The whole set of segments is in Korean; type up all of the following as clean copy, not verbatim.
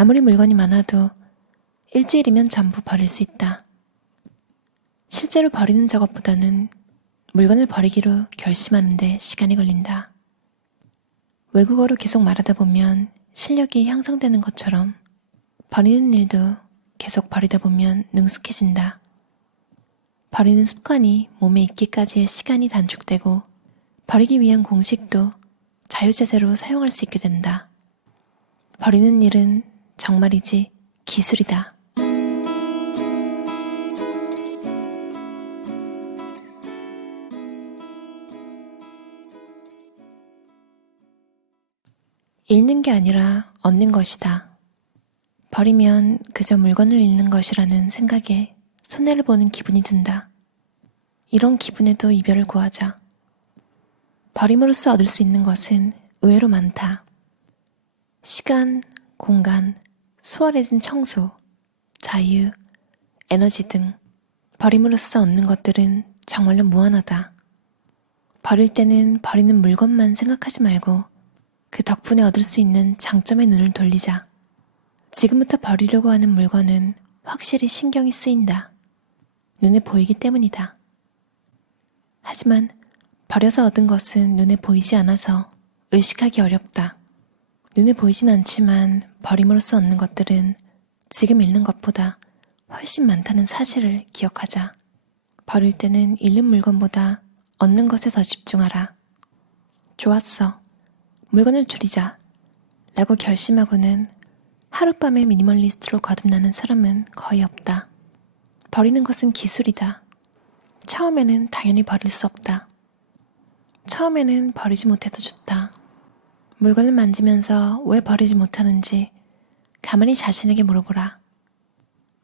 아무리 물건이 많아도 일주일이면 전부 버릴 수 있다. 실제로 버리는 작업보다는 물건을 버리기로 결심하는데 시간이 걸린다. 외국어로 계속 말하다 보면 실력이 향상되는 것처럼 버리는 일도 계속 버리다 보면 능숙해진다. 버리는 습관이 몸에 익기까지의 시간이 단축되고 버리기 위한 공식도 자유자재로 사용할 수 있게 된다. 버리는 일은 정말이지 기술이다. 잃는 게 아니라 얻는 것이다. 버리면 그저 물건을 잃는 것이라는 생각에 손해를 보는 기분이 든다. 이런 기분에도 이별을 구하자. 버림으로써 얻을 수 있는 것은 의외로 많다. 시간, 공간, 수월해진 청소, 자유, 에너지 등 버림으로써 얻는 것들은 정말로 무한하다. 버릴 때는 버리는 물건만 생각하지 말고 그 덕분에 얻을 수 있는 장점에 눈을 돌리자. 지금부터 버리려고 하는 물건은 확실히 신경이 쓰인다. 눈에 보이기 때문이다. 하지만 버려서 얻은 것은 눈에 보이지 않아서 의식하기 어렵다. 눈에 보이진 않지만 버림으로써 얻는 것들은 지금 잃는 것보다 훨씬 많다는 사실을 기억하자. 버릴 때는 잃는 물건보다 얻는 것에 더 집중하라. 좋았어. 물건을 줄이자 라고 결심하고는 하룻밤에 미니멀리스트로 거듭나는 사람은 거의 없다. 버리는 것은 기술이다. 처음에는 당연히 버릴 수 없다. 처음에는 버리지 못해도 좋다. 물건을 만지면서 왜 버리지 못하는지 가만히 자신에게 물어보라.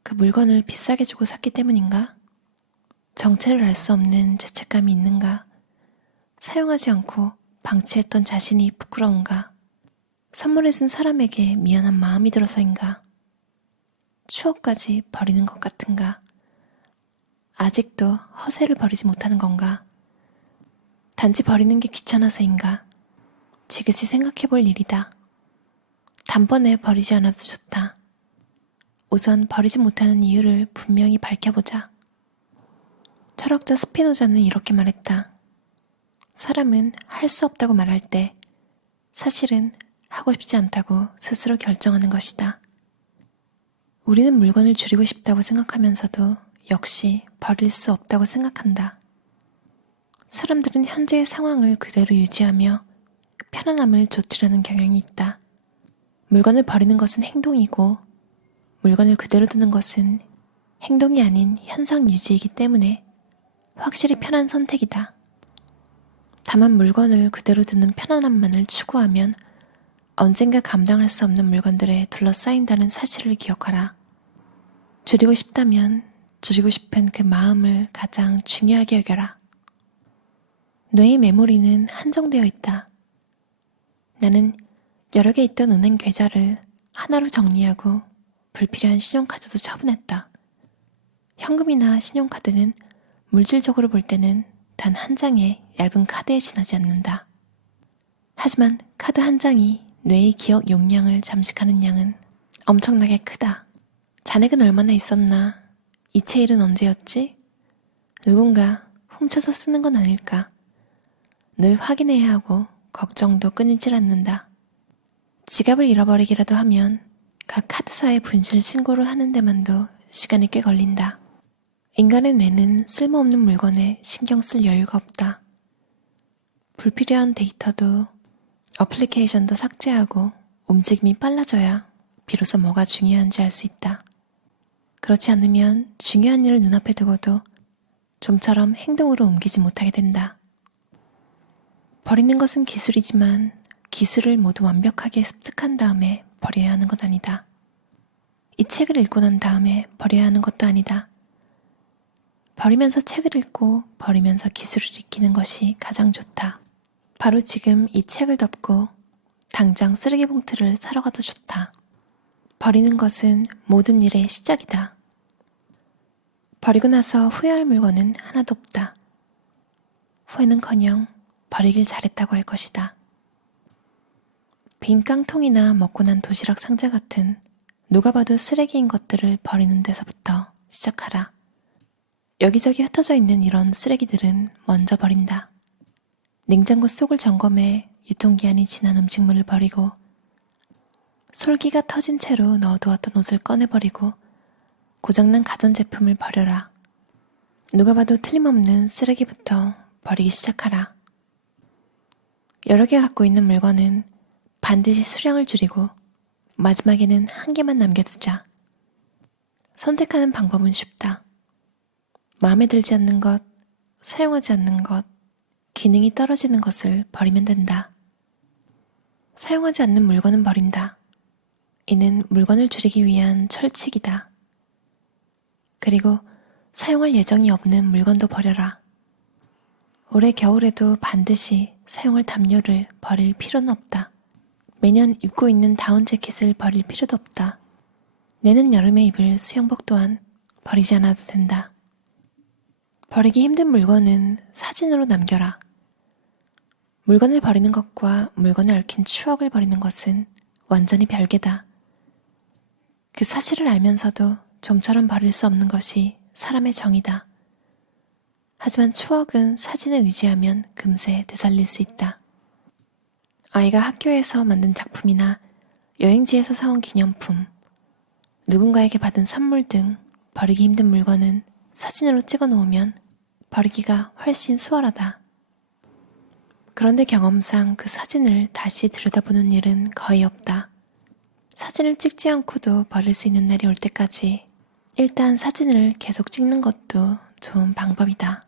그 물건을 비싸게 주고 샀기 때문인가? 정체를 알 수 없는 죄책감이 있는가? 사용하지 않고 방치했던 자신이 부끄러운가? 선물해준 사람에게 미안한 마음이 들어서인가? 추억까지 버리는 것 같은가? 아직도 허세를 버리지 못하는 건가? 단지 버리는 게 귀찮아서인가? 지그시 생각해볼 일이다. 단번에 버리지 않아도 좋다. 우선 버리지 못하는 이유를 분명히 밝혀보자. 철학자 스피노자는 이렇게 말했다. 사람은 할 수 없다고 말할 때 사실은 하고 싶지 않다고 스스로 결정하는 것이다. 우리는 물건을 줄이고 싶다고 생각하면서도 역시 버릴 수 없다고 생각한다. 사람들은 현재의 상황을 그대로 유지하며 편안함을 좇으려는 경향이 있다. 물건을 버리는 것은 행동이고 물건을 그대로 두는 것은 행동이 아닌 현상 유지이기 때문에 확실히 편한 선택이다. 다만 물건을 그대로 두는 편안함만을 추구하면 언젠가 감당할 수 없는 물건들에 둘러싸인다는 사실을 기억하라. 줄이고 싶다면 줄이고 싶은 그 마음을 가장 중요하게 여겨라. 뇌의 메모리는 한정되어 있다. 나는 여러 개 있던 은행 계좌를 하나로 정리하고 불필요한 신용카드도 처분했다. 현금이나 신용카드는 물질적으로 볼 때는 단 한 장의 얇은 카드에 지나지 않는다. 하지만 카드 한 장이 뇌의 기억 용량을 잠식하는 양은 엄청나게 크다. 잔액은 얼마나 있었나? 이체일은 언제였지? 누군가 훔쳐서 쓰는 건 아닐까? 늘 확인해야 하고 걱정도 끊이질 않는다. 지갑을 잃어버리기라도 하면 각 카드사에 분실 신고를 하는 데만도 시간이 꽤 걸린다. 인간의 뇌는 쓸모없는 물건에 신경 쓸 여유가 없다. 불필요한 데이터도 어플리케이션도 삭제하고 움직임이 빨라져야 비로소 뭐가 중요한지 알 수 있다. 그렇지 않으면 중요한 일을 눈앞에 두고도 좀처럼 행동으로 옮기지 못하게 된다. 버리는 것은 기술이지만 기술을 모두 완벽하게 습득한 다음에 버려야 하는 건 아니다. 이 책을 읽고 난 다음에 버려야 하는 것도 아니다. 버리면서 책을 읽고 버리면서 기술을 익히는 것이 가장 좋다. 바로 지금 이 책을 덮고 당장 쓰레기 봉투를 사러 가도 좋다. 버리는 것은 모든 일의 시작이다. 버리고 나서 후회할 물건은 하나도 없다. 후회는커녕 버리길 잘했다고 할 것이다. 빈 깡통이나 먹고 난 도시락 상자 같은 누가 봐도 쓰레기인 것들을 버리는 데서부터 시작하라. 여기저기 흩어져 있는 이런 쓰레기들은 먼저 버린다. 냉장고 속을 점검해 유통기한이 지난 음식물을 버리고, 솔기가 터진 채로 넣어두었던 옷을 꺼내버리고, 고장난 가전제품을 버려라. 누가 봐도 틀림없는 쓰레기부터 버리기 시작하라. 여러 개 갖고 있는 물건은 반드시 수량을 줄이고 마지막에는 한 개만 남겨두자. 선택하는 방법은 쉽다. 마음에 들지 않는 것, 사용하지 않는 것, 기능이 떨어지는 것을 버리면 된다. 사용하지 않는 물건은 버린다. 이는 물건을 줄이기 위한 철칙이다. 그리고 사용할 예정이 없는 물건도 버려라. 올해 겨울에도 반드시 사용할 담요를 버릴 필요는 없다. 매년 입고 있는 다운 재킷을 버릴 필요도 없다. 내년 여름에 입을 수영복 또한 버리지 않아도 된다. 버리기 힘든 물건은 사진으로 남겨라. 물건을 버리는 것과 물건에 얽힌 추억을 버리는 것은 완전히 별개다. 그 사실을 알면서도 좀처럼 버릴 수 없는 것이 사람의 정이다. 하지만 추억은 사진에 의지하면 금세 되살릴 수 있다. 아이가 학교에서 만든 작품이나 여행지에서 사온 기념품, 누군가에게 받은 선물 등 버리기 힘든 물건은 사진으로 찍어 놓으면 버리기가 훨씬 수월하다. 그런데 경험상 그 사진을 다시 들여다보는 일은 거의 없다. 사진을 찍지 않고도 버릴 수 있는 날이 올 때까지 일단 사진을 계속 찍는 것도 좋은 방법이다.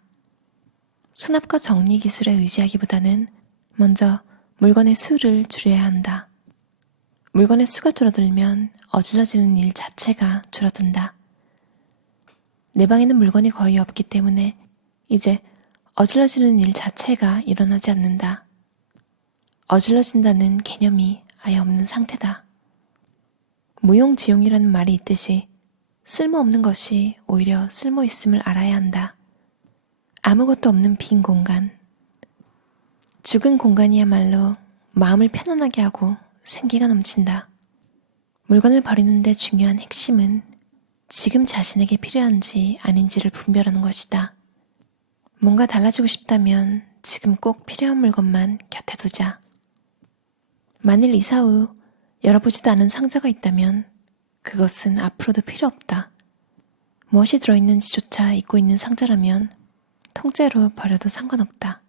수납과 정리 기술에 의지하기보다는 먼저 물건의 수를 줄여야 한다. 물건의 수가 줄어들면 어질러지는 일 자체가 줄어든다. 내 방에는 물건이 거의 없기 때문에 이제 어질러지는 일 자체가 일어나지 않는다. 어질러진다는 개념이 아예 없는 상태다. 무용지용이라는 말이 있듯이 쓸모없는 것이 오히려 쓸모있음을 알아야 한다. 아무것도 없는 빈 공간. 죽은 공간이야말로 마음을 편안하게 하고 생기가 넘친다. 물건을 버리는데 중요한 핵심은 지금 자신에게 필요한지 아닌지를 분별하는 것이다. 뭔가 달라지고 싶다면 지금 꼭 필요한 물건만 곁에 두자. 만일 이사 후 열어보지도 않은 상자가 있다면 그것은 앞으로도 필요 없다. 무엇이 들어있는지조차 잊고 있는 상자라면 통째로 버려도 상관없다.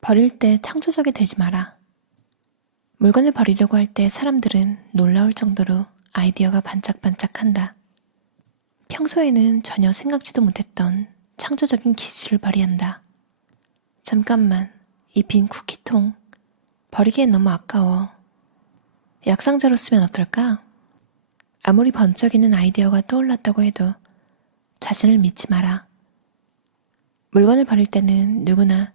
버릴 때 창조적이 되지 마라. 물건을 버리려고 할 때 사람들은 놀라울 정도로 아이디어가 반짝반짝한다. 평소에는 전혀 생각지도 못했던 창조적인 기질을 발휘한다. 잠깐만, 이 빈 쿠키통 버리기엔 너무 아까워. 약상자로 쓰면 어떨까? 아무리 번쩍이는 아이디어가 떠올랐다고 해도 자신을 믿지 마라. 물건을 버릴 때는 누구나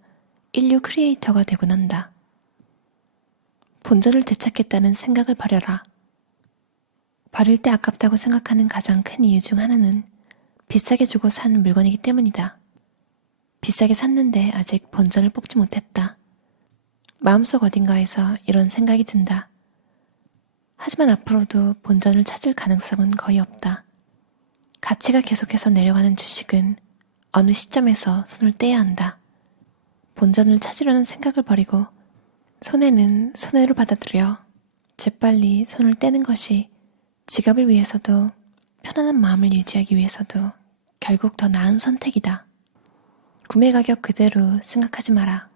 인류 크리에이터가 되곤 한다. 본전을 되찾겠다는 생각을 버려라. 버릴 때 아깝다고 생각하는 가장 큰 이유 중 하나는 비싸게 주고 산 물건이기 때문이다. 비싸게 샀는데 아직 본전을 뽑지 못했다. 마음속 어딘가에서 이런 생각이 든다. 하지만 앞으로도 본전을 찾을 가능성은 거의 없다. 가치가 계속해서 내려가는 주식은 어느 시점에서 손을 떼야 한다. 본전을 찾으려는 생각을 버리고 손해는 손해로 받아들여 재빨리 손을 떼는 것이 지갑을 위해서도 편안한 마음을 유지하기 위해서도 결국 더 나은 선택이다. 구매 가격 그대로 생각하지 마라.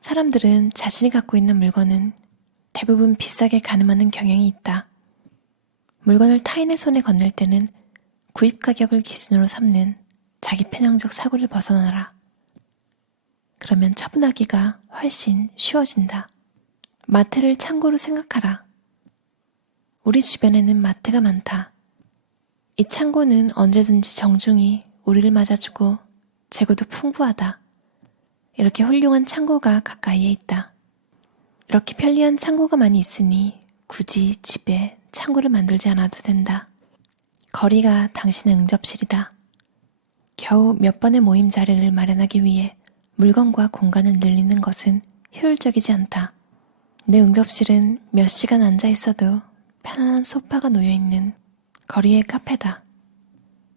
사람들은 자신이 갖고 있는 물건은 대부분 비싸게 가늠하는 경향이 있다. 물건을 타인의 손에 건넬 때는 구입 가격을 기준으로 삼는 자기 편향적 사고를 벗어나라. 그러면 처분하기가 훨씬 쉬워진다. 마트를 창고로 생각하라. 우리 주변에는 마트가 많다. 이 창고는 언제든지 정중히 우리를 맞아주고 재고도 풍부하다. 이렇게 훌륭한 창고가 가까이에 있다. 이렇게 편리한 창고가 많이 있으니 굳이 집에 창고를 만들지 않아도 된다. 거리가 당신의 응접실이다. 겨우 몇 번의 모임 자리를 마련하기 위해 물건과 공간을 늘리는 것은 효율적이지 않다. 내 응접실은 몇 시간 앉아 있어도 편안한 소파가 놓여있는 거리의 카페다.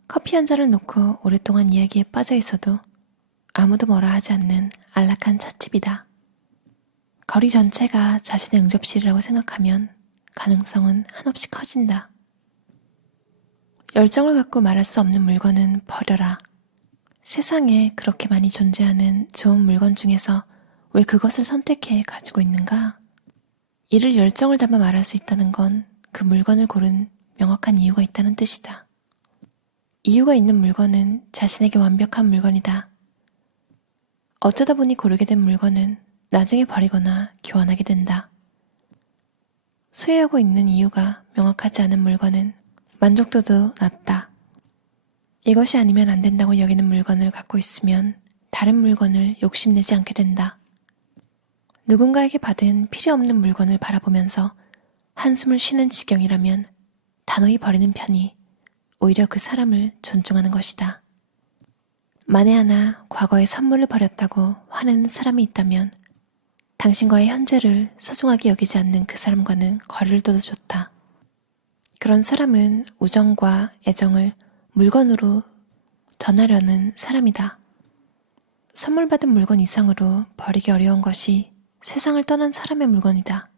커피 한 잔을 놓고 오랫동안 이야기에 빠져 있어도 아무도 뭐라 하지 않는 안락한 찻집이다. 거리 전체가 자신의 응접실이라고 생각하면 가능성은 한없이 커진다. 열정을 갖고 말할 수 없는 물건은 버려라. 세상에 그렇게 많이 존재하는 좋은 물건 중에서 왜 그것을 선택해 가지고 있는가? 이를 열정을 담아 말할 수 있다는 건 그 물건을 고른 명확한 이유가 있다는 뜻이다. 이유가 있는 물건은 자신에게 완벽한 물건이다. 어쩌다 보니 고르게 된 물건은 나중에 버리거나 교환하게 된다. 소유하고 있는 이유가 명확하지 않은 물건은 만족도도 낮다. 이것이 아니면 안 된다고 여기는 물건을 갖고 있으면 다른 물건을 욕심내지 않게 된다. 누군가에게 받은 필요 없는 물건을 바라보면서 한숨을 쉬는 지경이라면 단호히 버리는 편이 오히려 그 사람을 존중하는 것이다. 만에 하나 과거에 선물을 버렸다고 화내는 사람이 있다면 당신과의 현재를 소중하게 여기지 않는 그 사람과는 거리를 둬도 좋다. 그런 사람은 우정과 애정을 물건으로 전하려는 사람이다. 선물 받은 물건 이상으로 버리기 어려운 것이 세상을 떠난 사람의 물건이다.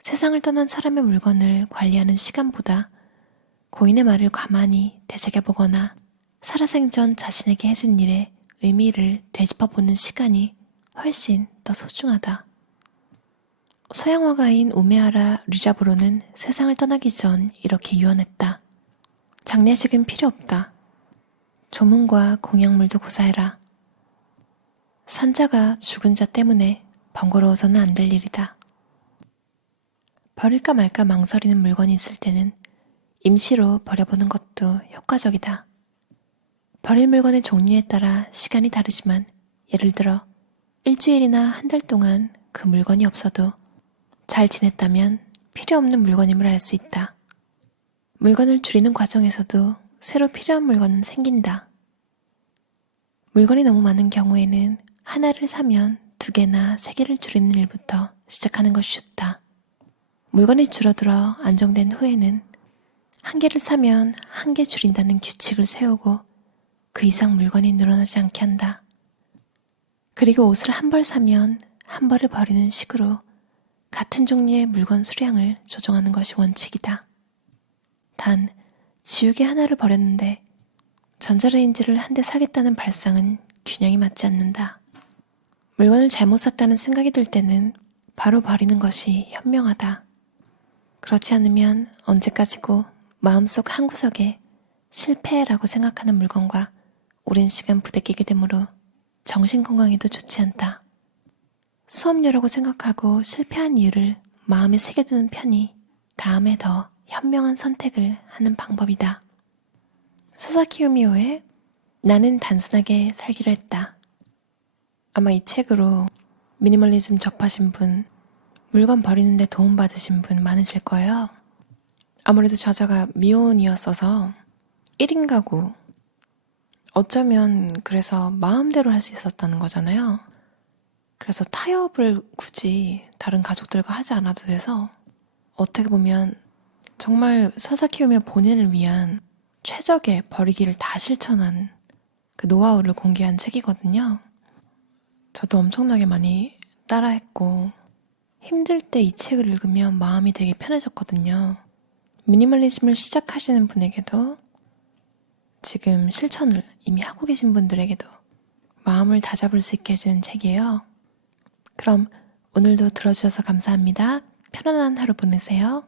세상을 떠난 사람의 물건을 관리하는 시간보다 고인의 말을 가만히 되새겨보거나 살아생전 자신에게 해준 일의 의미를 되짚어보는 시간이 훨씬 더 소중하다. 서양 화가인 우메하라 류자브로는 세상을 떠나기 전 이렇게 유언했다. 장례식은 필요 없다. 조문과 공약물도 고사해라. 산자가 죽은 자 때문에 번거로워서는 안 될 일이다. 버릴까 말까 망설이는 물건이 있을 때는 임시로 버려보는 것도 효과적이다. 버릴 물건의 종류에 따라 시간이 다르지만 예를 들어 일주일이나 한 달 동안 그 물건이 없어도 잘 지냈다면 필요 없는 물건임을 알 수 있다. 물건을 줄이는 과정에서도 새로 필요한 물건은 생긴다. 물건이 너무 많은 경우에는 하나를 사면 2개나 3개를 줄이는 일부터 시작하는 것이 좋다. 물건이 줄어들어 안정된 후에는 1개를 사면 1개 줄인다는 규칙을 세우고 그 이상 물건이 늘어나지 않게 한다. 그리고 옷을 한 벌 사면 한 벌을 버리는 식으로 같은 종류의 물건 수량을 조정하는 것이 원칙이다. 단, 지우개 하나를 버렸는데 전자레인지를 한 대 사겠다는 발상은 균형이 맞지 않는다. 물건을 잘못 샀다는 생각이 들 때는 바로 버리는 것이 현명하다. 그렇지 않으면 언제까지고 마음속 한구석에 실패라고 생각하는 물건과 오랜 시간 부대끼게 되므로 정신건강에도 좋지 않다. 수업료라고 생각하고 실패한 이유를 마음에 새겨두는 편이 다음에 더 현명한 선택을 하는 방법이다. 사사키 우미오의 나는 단순하게 살기로 했다. 아마 이 책으로 미니멀리즘 접하신 분, 물건 버리는데 도움받으신 분 많으실 거예요. 아무래도 저자가 미혼이었어서 1인 가구, 어쩌면 그래서 마음대로 할 수 있었다는 거잖아요. 그래서 타협을 굳이 다른 가족들과 하지 않아도 돼서 어떻게 보면 정말 사사키 우미오 본인을 위한 최적의 버리기를 다 실천한 그 노하우를 공개한 책이거든요. 저도 엄청나게 많이 따라했고 힘들 때 이 책을 읽으면 마음이 되게 편해졌거든요. 미니멀리즘을 시작하시는 분에게도 지금 실천을 이미 하고 계신 분들에게도 마음을 다잡을 수 있게 해주는 책이에요. 그럼 오늘도 들어주셔서 감사합니다. 편안한 하루 보내세요.